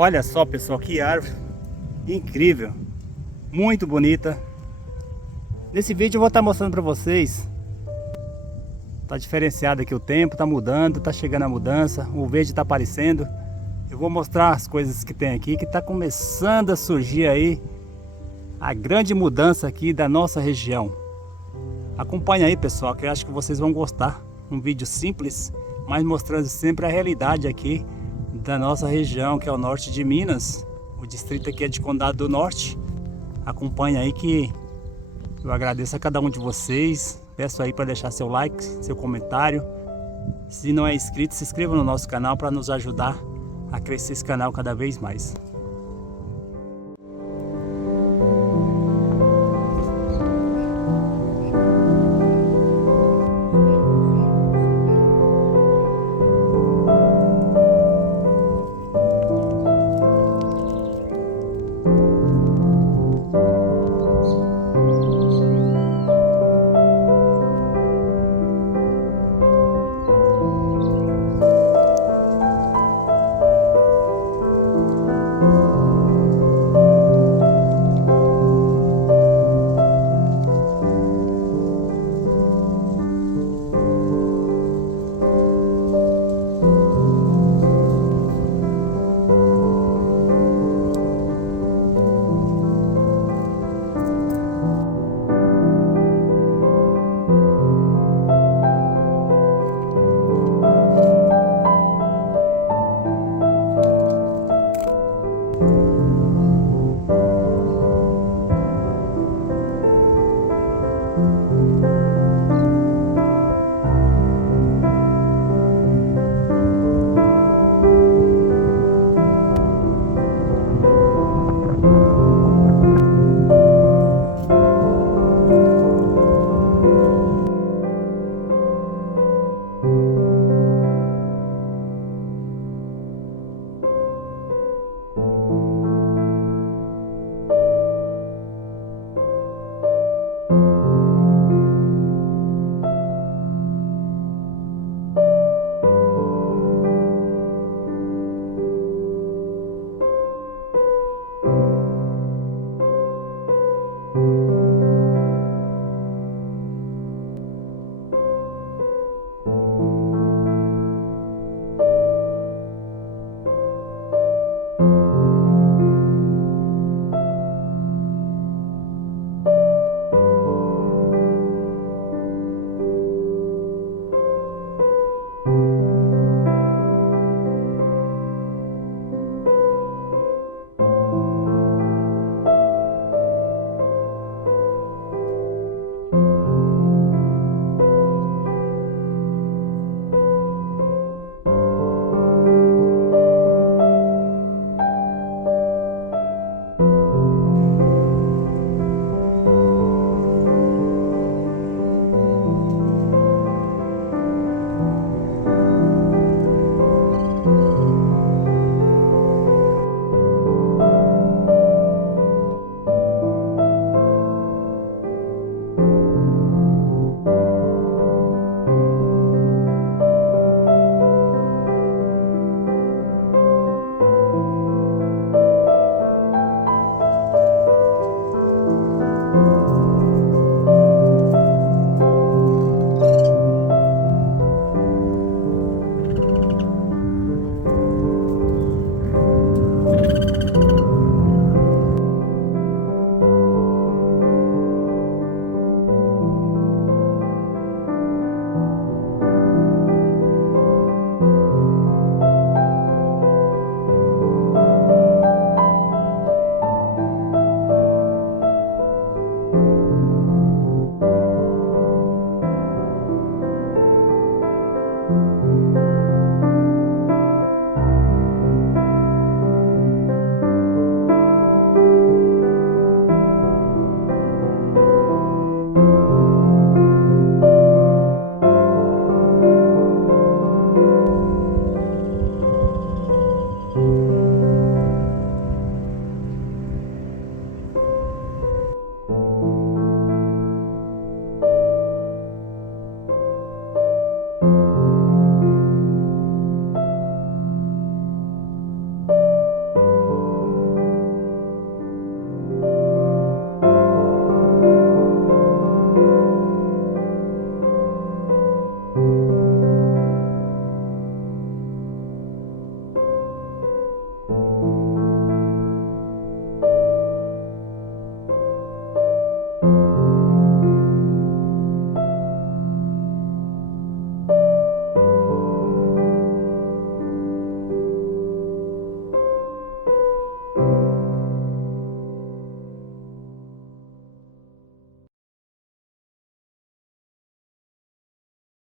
Olha só, pessoal, que árvore incrível, muito bonita. Nesse vídeo eu vou estar mostrando para vocês. Tá diferenciado aqui o tempo, tá mudando, tá chegando a mudança, o verde tá aparecendo. Eu vou mostrar as coisas que tem aqui, que tá começando a surgir aí a grande mudança aqui da nossa região. Acompanha aí, pessoal, que eu acho que vocês vão gostar. Um vídeo simples, mas mostrando sempre a realidade aqui da nossa região, que é o norte de Minas. O distrito aqui é de Condado do Norte. Acompanha aí que eu agradeço a cada um de vocês. Peço aí para deixar seu like, seu comentário. Se não é inscrito, se inscreva no nosso canal para nos ajudar a crescer esse canal cada vez mais.